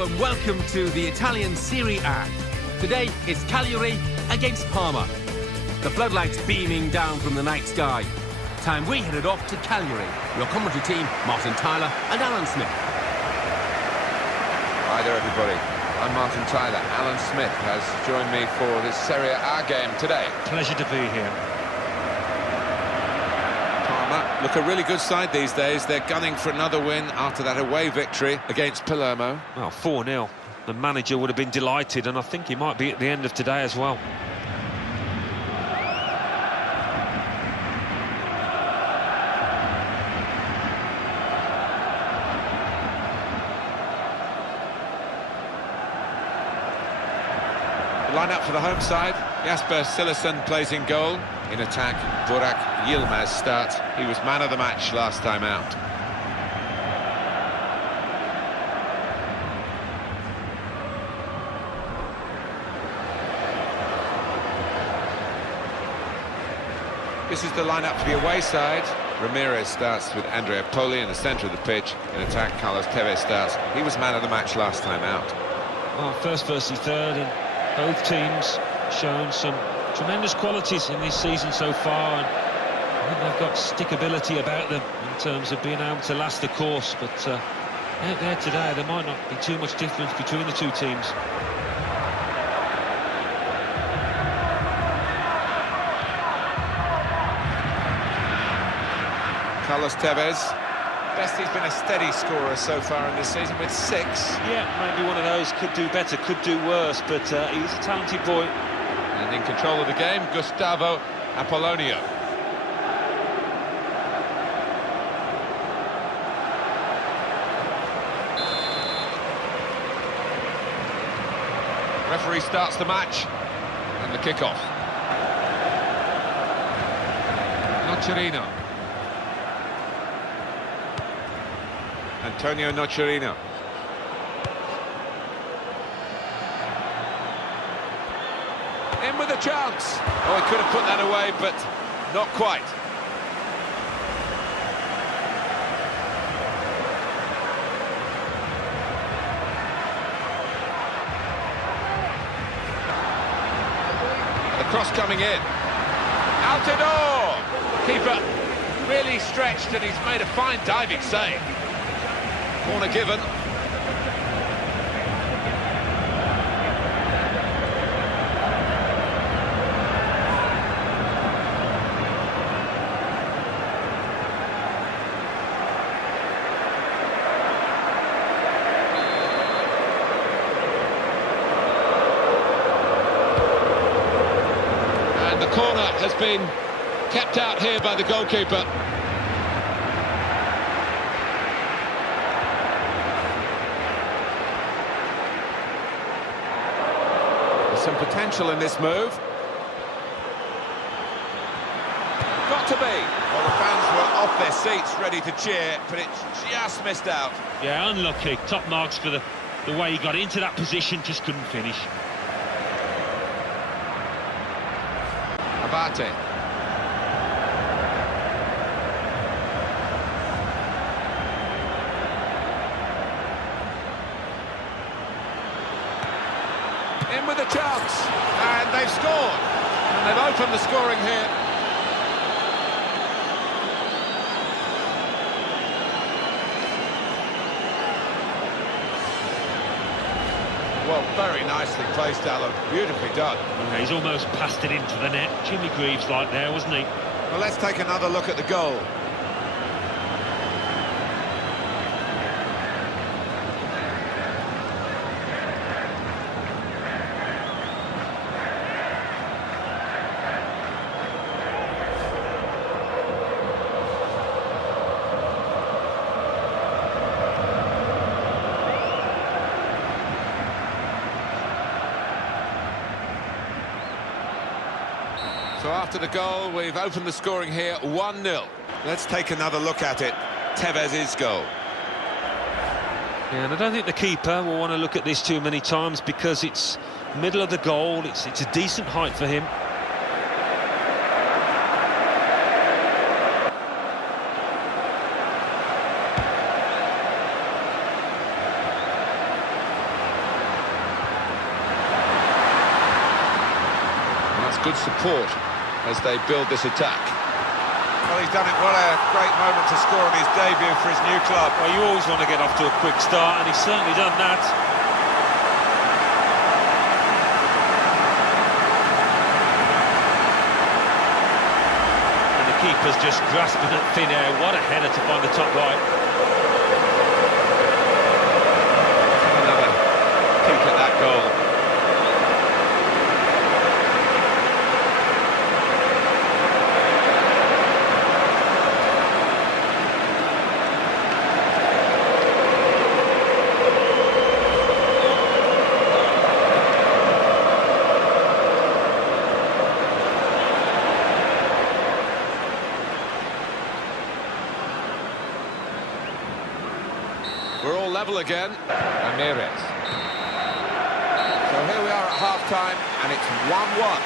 Hello and welcome to the Italian Serie A. Today it's Cagliari against Parma. The floodlights beaming down from the night sky. Time we headed off to Cagliari. Your commentary team, Martin Tyler and Alan Smith. Hi there everybody, I'm Martin Tyler. Alan Smith has joined me for this Serie A game today. Pleasure to be here. Parma look a really good side these days. They're gunning for another win after that away victory against Palermo. Well, 4-0. The manager would have been delighted, and I think he might be at the end of today as well. The line-up for the home side. Jasper Cillessen plays in goal. In attack, Burak Yilmaz starts. He was man of the match last time out. This is the line-up for the away side. Ramirez starts with Andrea Poli in the centre of the pitch. In attack, Carlos Tevez starts. He was man of the match last time out. Well, first versus third, and both teams shown some tremendous qualities in this season so far, and I think they've got stickability about them in terms of being able to last the course, but out there today there might not be too much difference between the two teams. Carlos Tevez. Best he's been a steady scorer so far in this season with 6. Yeah, maybe one of those could do better, could do worse, but he's a talented boy. And in control of the game, Gustavo Apollonio. Referee starts the match and the kick-off. Nocerino. Antonio Nocerino. In with a chance. Oh, he could have put that away, but not quite. The cross coming in. Altidore! Keeper really stretched and he's made a fine diving save. Corner given. And the corner has been kept out here by the goalkeeper. Some potential in this move. Got to be. Well, the fans were off their seats, ready to cheer, but it just missed out. Yeah, unlucky. Top marks for the way he got into that position, just couldn't finish. Abate. In with a chance, and they've scored, and they've opened the scoring here. Well, very nicely placed, Alan, beautifully done. Yeah, he's almost passed it into the net. Jimmy Greaves like there, wasn't he? Well, let's take another look at the goal. So after the goal, we've opened the scoring here, 1-0. Let's take another look at it. Tevez's goal. Yeah, and I don't think the keeper will want to look at this too many times because it's middle of the goal, it's a decent height for him. good support as they build this attack. Well, he's done it. What a great moment to score on his debut for his new club. Well, you always want to get off to a quick start, and he's certainly done that. And the keeper's just grasping at thin air. What a header to find the top right. Another peek at that goal. We're all level again. Ramirez. So here we are at half-time, and it's 1-1.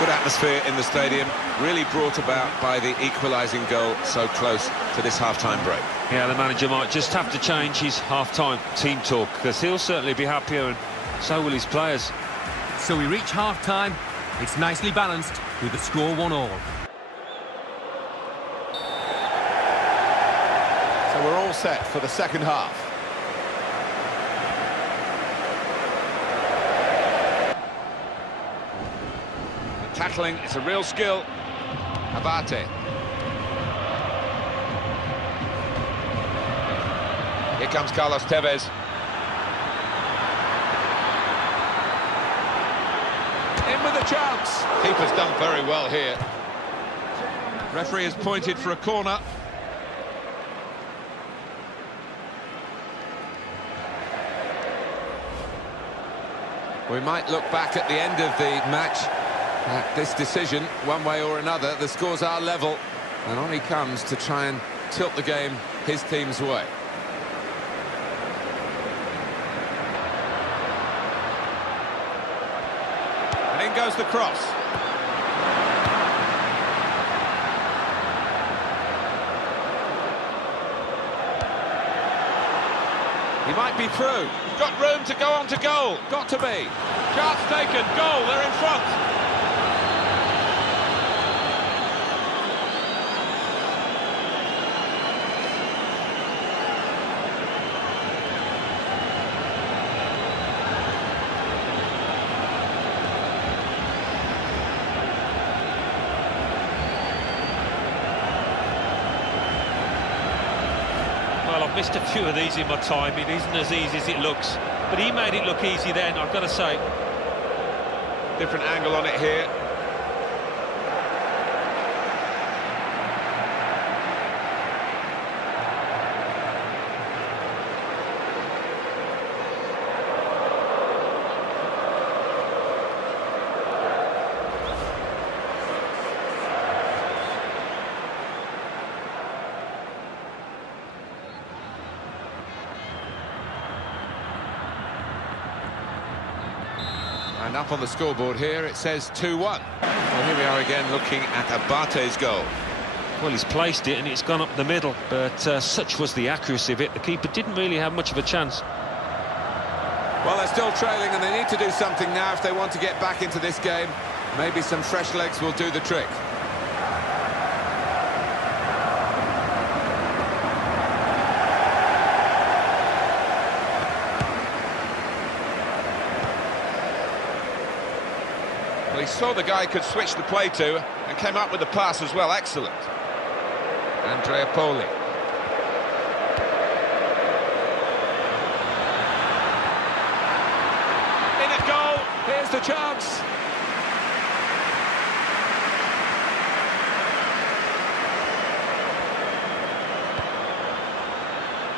Good atmosphere in the stadium, really brought about by the equalising goal so close to this half-time break. Yeah, the manager might just have to change his half-time team talk, because he'll certainly be happier, and so will his players. So we reach half-time. It's nicely balanced with the score 1-1. So we're all set for the second half. The tackling, it's a real skill. Abate. Here comes Carlos Tevez. In with a chance. Keeper's done very well here. Referee has pointed for a corner. We might look back at the end of the match at this decision, one way or another. The scores are level, and on he comes to try and tilt the game his team's way. And in goes the cross. He might be through. Got room to go on to goal. Got to be. Chance taken. Goal. They're in front. Well, I've missed a few of these in my time. It isn't as easy as it looks. But he made it look easy then, I've got to say. Different angle on it here. And up on the scoreboard here, it says 2-1. Well, here we are again looking at Abate's goal. Well, he's placed it and it's gone up the middle, but such was the accuracy of it, the keeper didn't really have much of a chance. Well, they're still trailing, and they need to do something now if they want to get back into this game. Maybe some fresh legs will do the trick. Well, he saw the guy could switch the play to and came up with the pass as well. Excellent. Andrea Poli. In at goal. Here's the chance.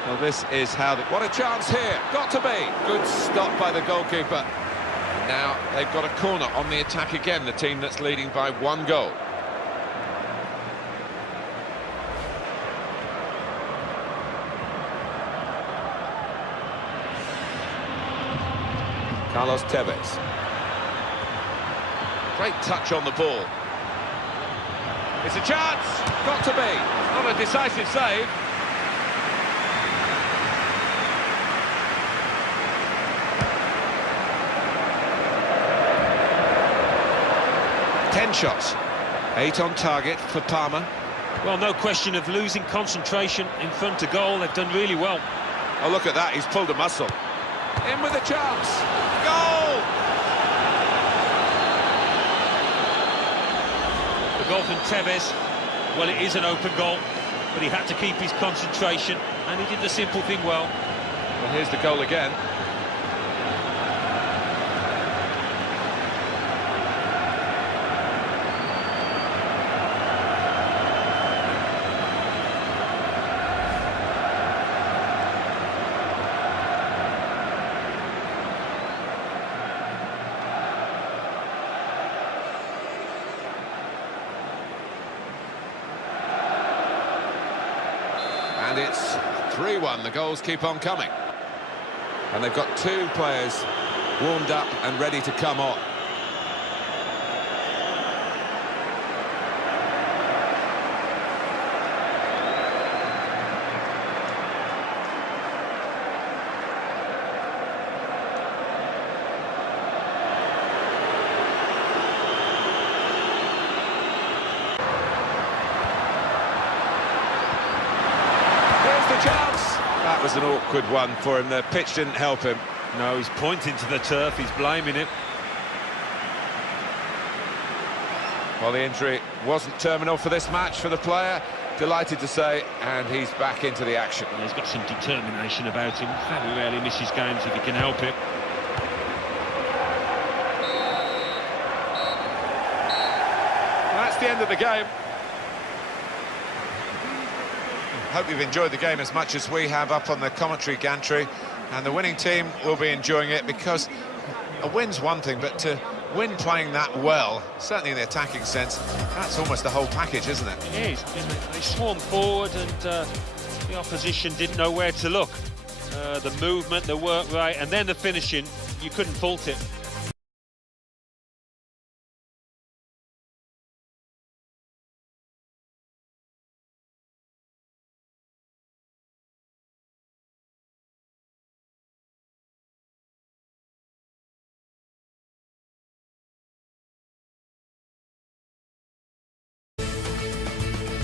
Well, this is how the... What a chance here. Got to be. Good stop by the goalkeeper. Now they've got a corner on the attack again, the team that's leading by 1 goal. Carlos Tevez. Great touch on the ball. It's a chance. Got to be. Not a decisive save. 10 shots, 8 on target for Parma. Well, no question of losing concentration in front of goal. They've done really well. Oh, look at that, he's pulled a muscle. In with a chance. Goal! The goal from Tevez, well, it is an open goal, but he had to keep his concentration, and he did the simple thing well. Well, here's the goal again. And it's 3-1, the goals keep on coming. And they've got 2 players warmed up and ready to come on. That was an awkward one for him. The pitch didn't help him. No, he's pointing to the turf, he's blaming it. Well, the injury wasn't terminal for this match for the player, delighted to say, and he's back into the action. And he's got some determination about him. Very rarely misses games if he can help it. That's the end of the game. Hope you've enjoyed the game as much as we have up on the commentary gantry, and the winning team will be enjoying it, because a win's one thing, but to win playing that well, certainly in the attacking sense, that's almost the whole package, isn't it? It is. They swarmed forward and the opposition didn't know where to look. The movement, the work rate, and then the finishing, you couldn't fault it.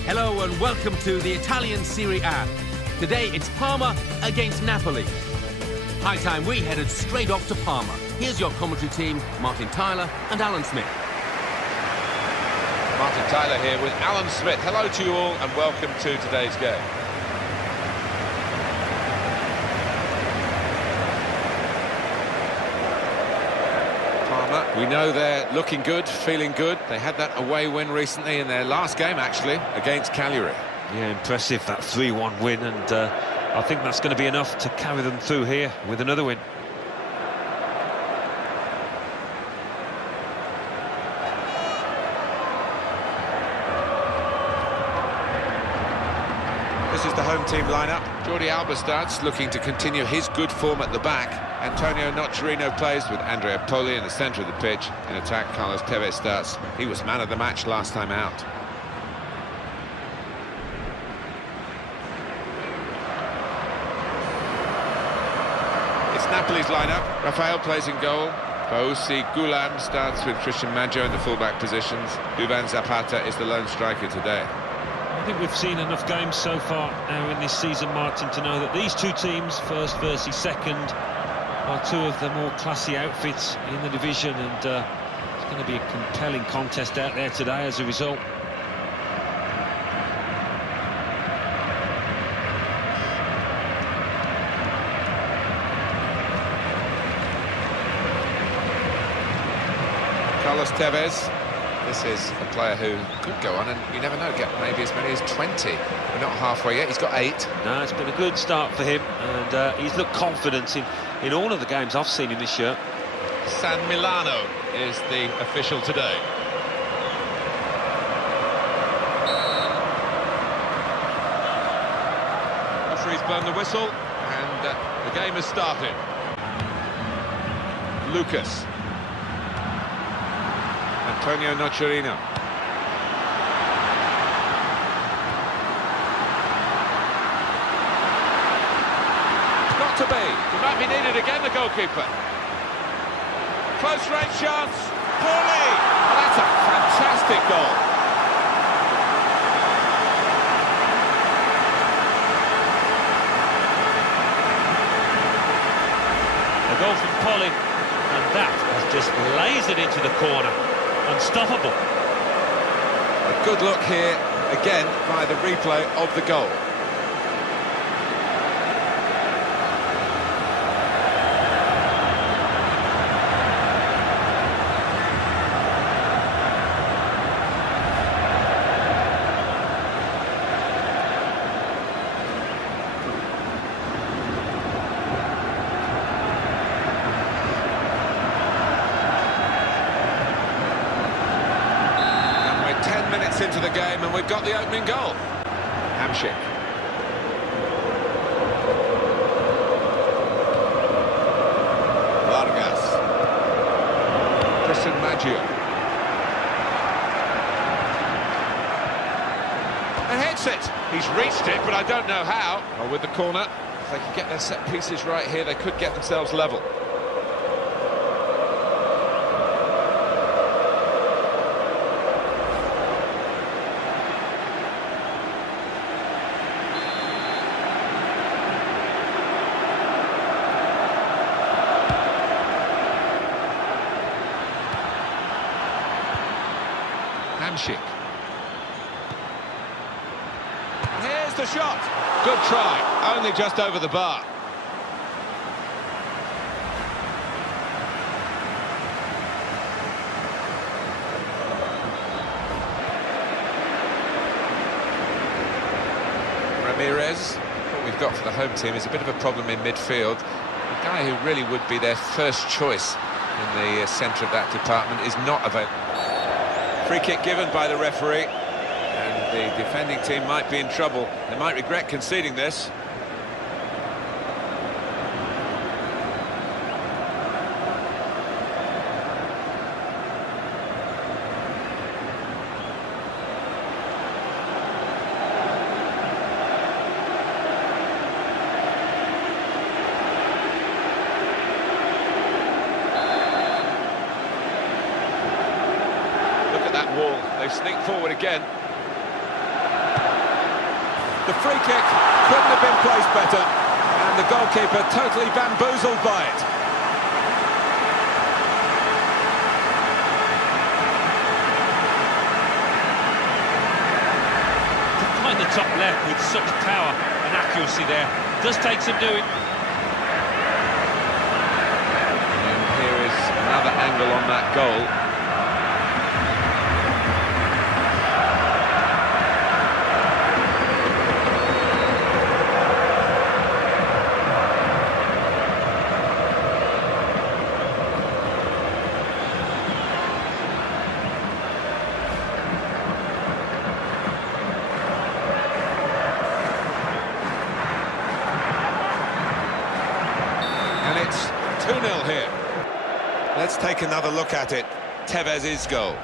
Hello and welcome to the Italian Serie A. Today it's Parma against Napoli. High time we headed straight off to Parma. Here's your commentary team, Martin Tyler and Alan Smith. Martin Tyler here with Alan Smith. Hello to you all and welcome to today's game. We know they're looking good, feeling good. They had that away win recently in their last game, actually, against Cagliari. Yeah, impressive, that 3-1 win, and I think that's going to be enough to carry them through here with another win. This is the home team lineup. Jordi Alba starts, looking to continue his good form at the back. Antonio Nocerino plays with Andrea Poli in the centre of the pitch. In attack, Carlos Tevez starts. He was man of the match last time out. It's Napoli's lineup. Rafael plays in goal. Bausi Gulam starts with Christian Maggio in the full-back positions. Duvan Zapata is the lone striker today. I think we've seen enough games so far now in this season, Martin, to know that these two teams, first versus second, are two of the more classy outfits in the division, and it's going to be a compelling contest out there today as a result. Carlos Tevez. This is a player who could go on, and you never know, get maybe as many as 20. We're not halfway yet, he's got 8. No, it's been a good start for him, and he's looked confident in all of the games I've seen him this year. San Milano is the official today. Referee's blown the whistle, and the game has started. Lucas. Antonio Nocerino. Got to be. He might be needed again, the goalkeeper. Close range chance. Paulie. Oh, that's a Fantastic goal. A goal from Polly, and that has just lasered into the corner. Unstoppable. A good look here, again, by the replay of the goal. Into the game, and we've got the opening goal. Hamsik. Vargas. Christian Maggio. And hits it. He's reached it, but I don't know how. Well, with the corner, if they can get their set pieces right here, they could get themselves level. Hamsik. Here's the shot. Good try, only just over the bar. Ramirez. What we've got for the home team is a bit of a problem in midfield. The guy who really would be their first choice in the centre of that department is not available. Free kick given by the referee, and the defending team might be in trouble. They might regret conceding this. Wall. They sneak forward again. The free kick couldn't have been placed better, and the goalkeeper totally bamboozled by it. To find the top left with such power and accuracy there does take some doing. And here is another angle on that goal. It's 2-0 here. Let's take another look at it. Tevez's goal.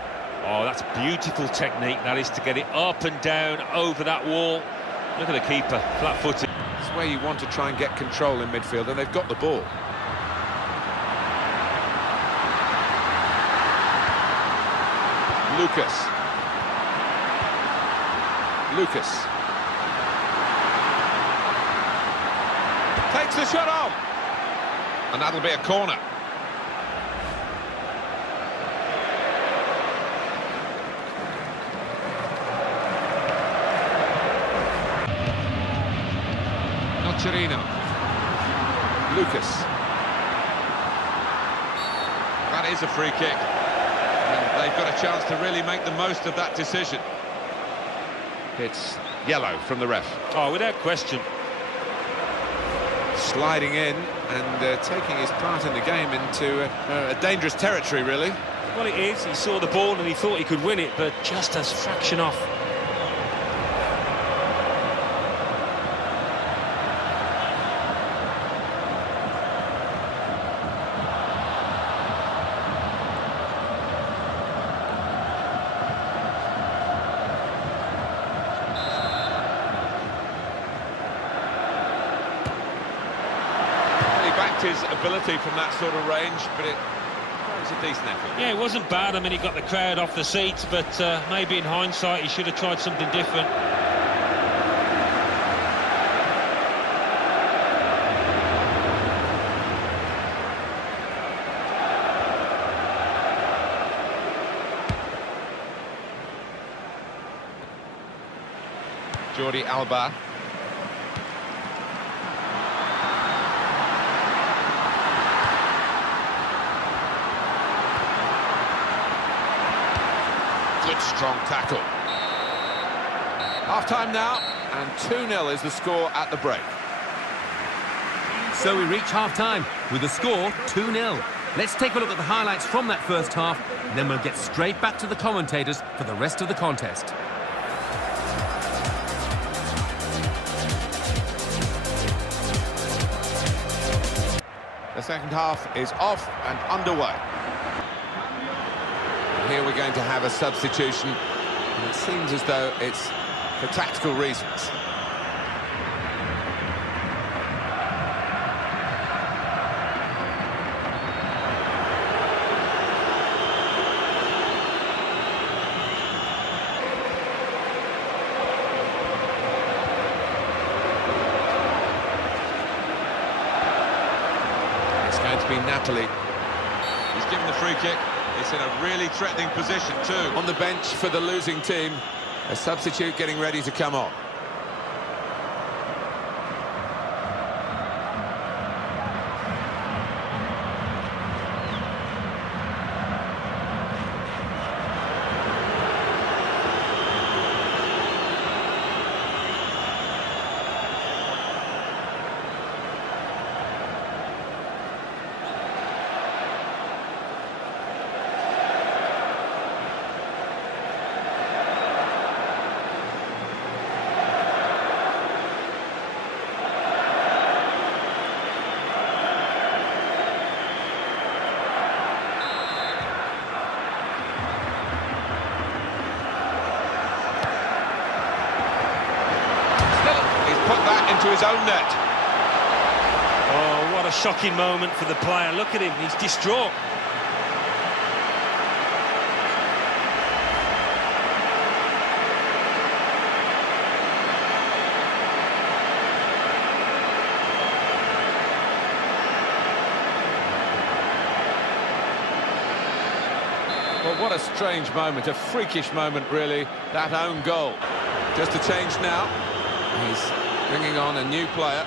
Oh, that's beautiful technique, that is, to get it up and down over that wall. Look at the keeper, flat-footed. It's where you want to try and get control in midfield, and they've got the ball. Lucas. Takes the shot on. And that'll be a corner. Nocerino. Lucas. That is a free kick. And they've got a chance to really make the most of that decision. It's yellow from the ref. Oh, without question. Sliding in and taking his part in the game into a dangerous territory, really. Well, it is. He saw the ball and he thought he could win it, but just a fraction off. His ability from that sort of range, but it goes a decent effort. Yeah, it wasn't bad. I mean, he got the crowd off the seats, but maybe in hindsight he should have tried something different. Jordi Alba. Good strong tackle. Half-time now, and 2-0 is the score at the break. So we reach half-time with the score 2-0. Let's take a look at the highlights from that first half, and then we'll get straight back to the commentators for the rest of the contest. The second half is off and underway. Here we're going to have a substitution, and it seems as though it's for tactical reasons. It's going to be Napoli. He's given the free kick. It's in a really threatening position too. On the bench for the losing team, a substitute getting ready to come on. Put that into his own net. Oh, what a shocking moment for the player. Look at him, he's distraught. Well, what a strange moment, a freakish moment, really, that own goal. Just a change now. He's bringing on a new player.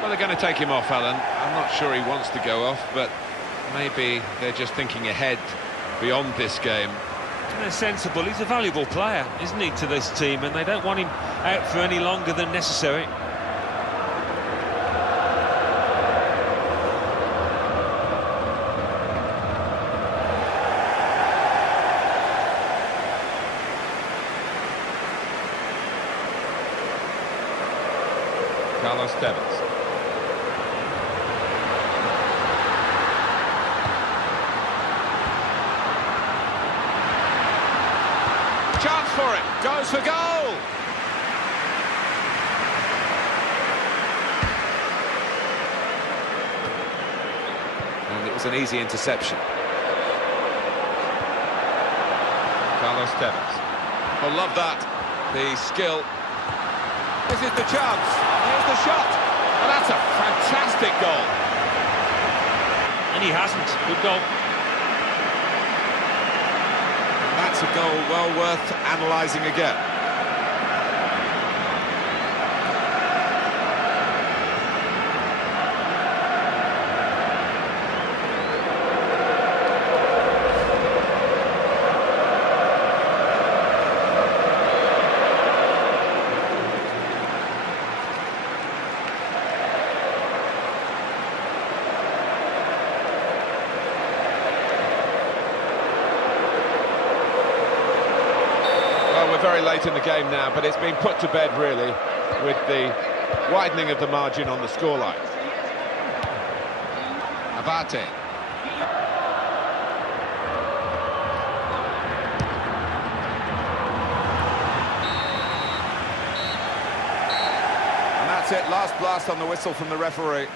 Well, they're going to take him off, Alan. I'm not sure he wants to go off, but maybe they're just thinking ahead beyond this game. They're sensible. He's a valuable player, isn't he, to this team, and they don't want him out for any longer than necessary. Carlos Tevez. Chance for it, goes for goal! And it was an easy interception. Carlos Tevez. I love that, the skill. This is the chance, here's the shot, and that's a fantastic goal. And he hasn't. Good goal. That's a goal well worth analysing again. we're very late in the game now, but it's been put to bed, really, with the widening of the margin on the scoreline. Abate. And that's it, last blast on the whistle from the referee.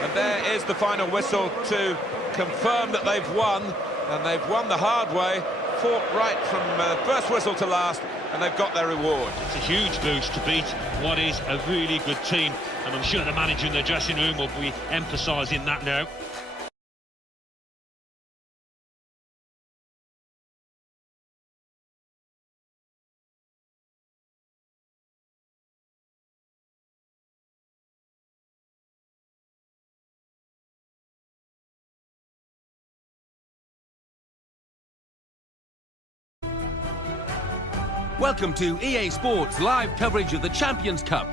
And there is the final whistle to confirm that they've won, and they've won the hard way, fought right from first whistle to last, and they've got their reward. It's a huge boost to beat what is a really good team, and I'm sure the manager in the dressing room will be emphasising that now. Welcome to EA Sports live coverage of the Champions Cup.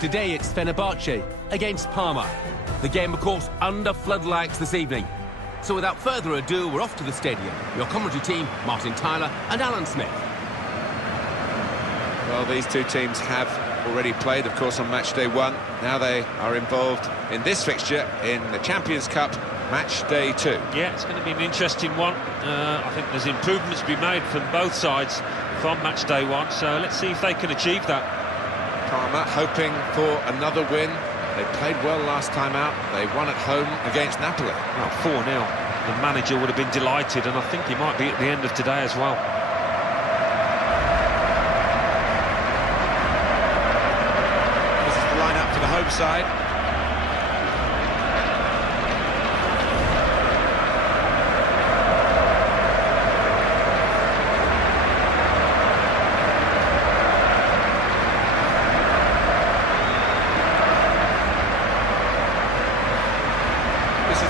Today it's Fenerbahce against Parma. The game, of course, under floodlights this evening. So without further ado, we're off to the stadium. Your commentary team, Martin Tyler and Alan Smith. Well, these two teams have already played, of course, on match day 1. Now they are involved in this fixture in the Champions Cup, match day 2. Yeah, it's going to be an interesting one. I think there's improvements to be made from both sides from match day 1, so let's see if they can achieve that. Parma hoping for another win. They played well last time out. They won at home against Napoli. Well, 4-0. The manager would have been delighted, and I think he might be at the end of today as well. This is the line-up for the home side.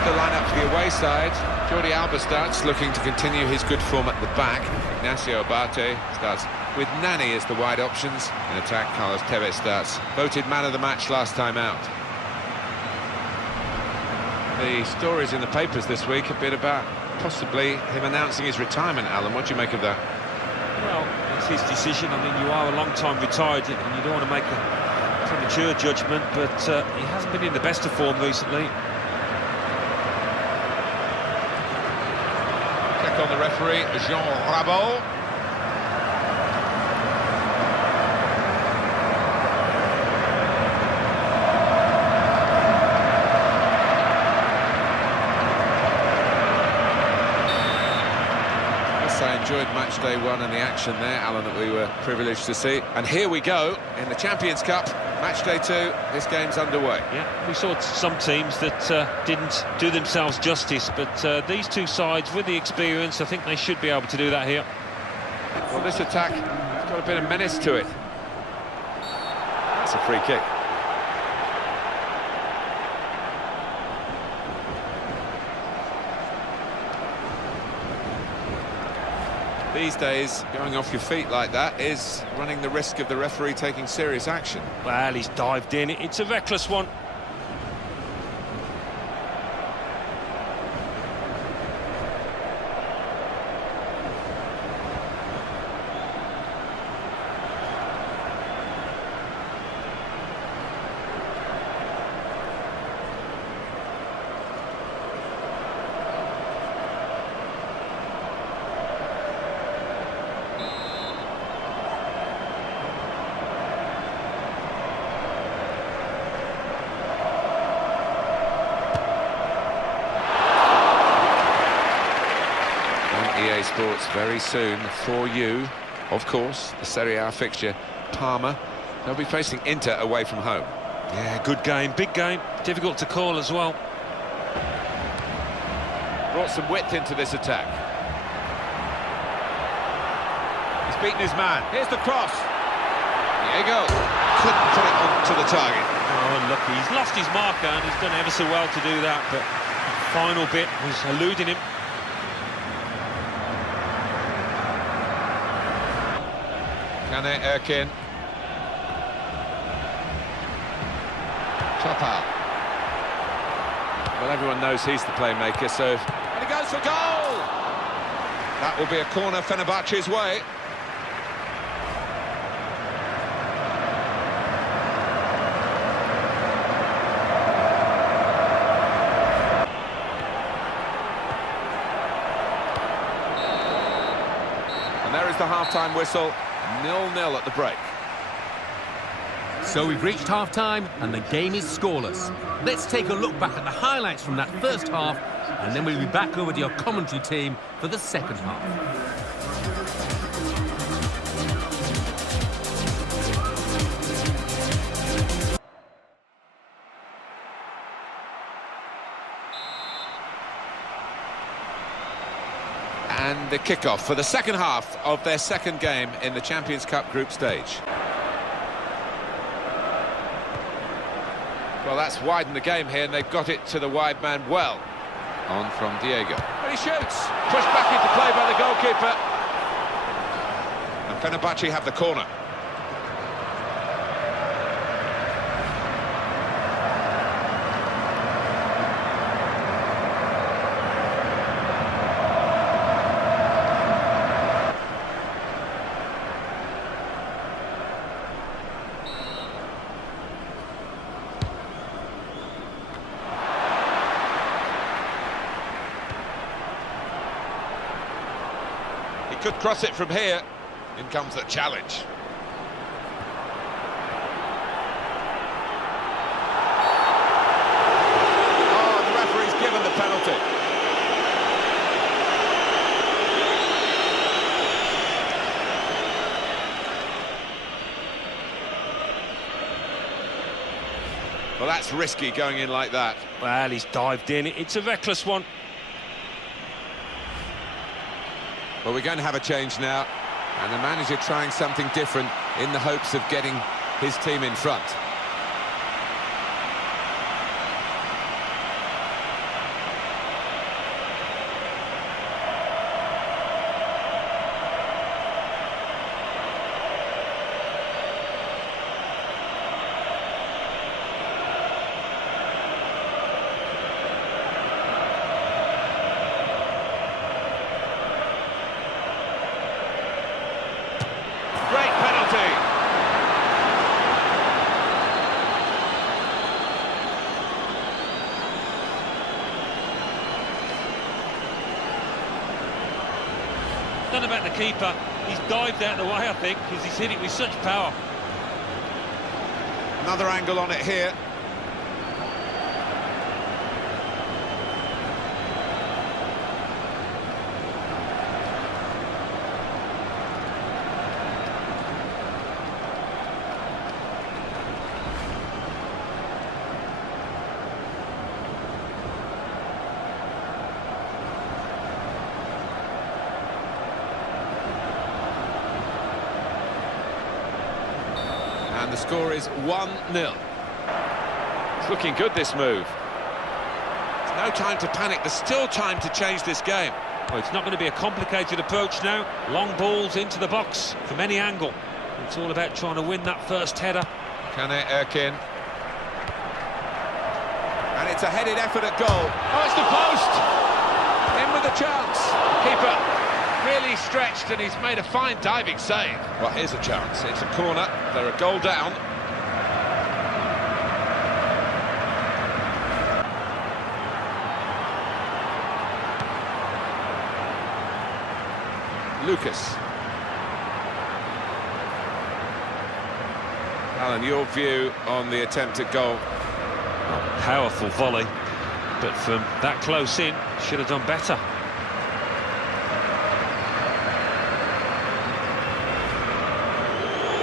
The line-up for the away side. Jordi Alba starts, looking to continue his good form at the back. Ignacio Abate starts with Nani as the wide options. In attack, Carlos Tevez starts. Voted man of the match last time out. The stories in the papers this week have been about possibly him announcing his retirement. Alan, what do you make of that? Well, it's his decision. I mean, you are a long time retired and you don't want to make a premature judgment, but he hasn't been in the best of form recently. On the referee, Jean Rabot. Yes, I enjoyed match day 1 and the action there, Alan, that we were privileged to see. And here we go in the Champions Cup, match day 2. This game's underway. Yeah, we saw some teams that didn't do themselves justice, but these two sides, with the experience, I think they should be able to do that here. Well, this attack has got a bit of menace to it. That's a free kick. These days, going off your feet like that is running the risk of the referee taking serious action. Well, he's dived in. It's a reckless one. EA Sports very soon for you, of course, the Serie A fixture, Parma. They'll be facing Inter away from home. Yeah, good game, big game, difficult to call as well. Brought some width into this attack. He's beaten his man. Here's the cross. Diego couldn't put it onto the target. Oh, unlucky. He's lost his marker and he's done ever so well to do that, but the final bit was eluding him. Kane Erkin. Chopper. Well, everyone knows he's the playmaker, so... And he goes for goal! That will be a corner Fenerbahce's way. And there is the half-time whistle, 0-0 at the break. So we've reached half-time and the game is scoreless. Let's take a look back at the highlights from that first half, and then we'll be back over to your commentary team for the second half. And the kickoff for the second half of their second game in the Champions Cup group stage. Well, that's widened the game here, and they've got it to the wide man well. On from Diego. And he shoots! Pushed back into play by the goalkeeper. And Fenerbahce have the corner. He could cross it from here. In comes the challenge. Oh, the referee's given the penalty. Well, that's risky going in like that. Well, he's dived in. It's a reckless one. Well, we're going to have a change now, and the manager trying something different in the hopes of getting his team in front. Great penalty. Done about the keeper. He's dived out of the way, I think, because he's hit it with such power. Another angle on it here. And the score is 1-0. It's looking good, this move. There's no time to panic. There's still time to change this game. Well, it's not going to be a complicated approach now. Long balls into the box from any angle. It's all about trying to win that first header. Kane Erkin. And it's a headed effort at goal. Oh, it's the post! In with a chance. Keeper really stretched, and he's made a fine diving save. Well, here's a chance. It's a corner. They're a goal down. Lucas. Alan, your view on the attempted goal? Powerful volley, but from that close in, should have done better.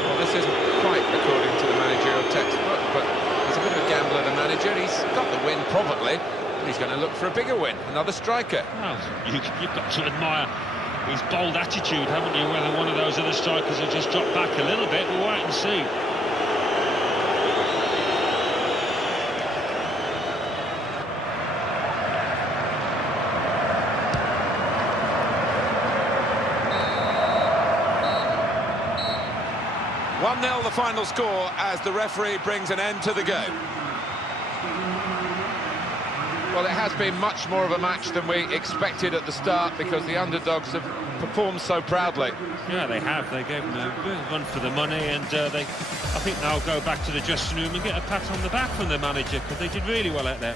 Well, this isn't quite according to the managerial textbook, but he's a bit of a gambler, the manager. He's got the win, probably, and he's going to look for a bigger win, another striker. Well, you've got to admire his bold attitude, haven't you? Whether one of those other strikers will just drop back a little bit, we'll wait and see. The final score as the referee brings an end to the game. Well, it has been much more of a match than we expected at the start because the underdogs have performed so proudly. Yeah, they have. They gave them a real run for the money, and I think they'll go back to the dressing room and get a pat on the back from the manager because they did really well out there.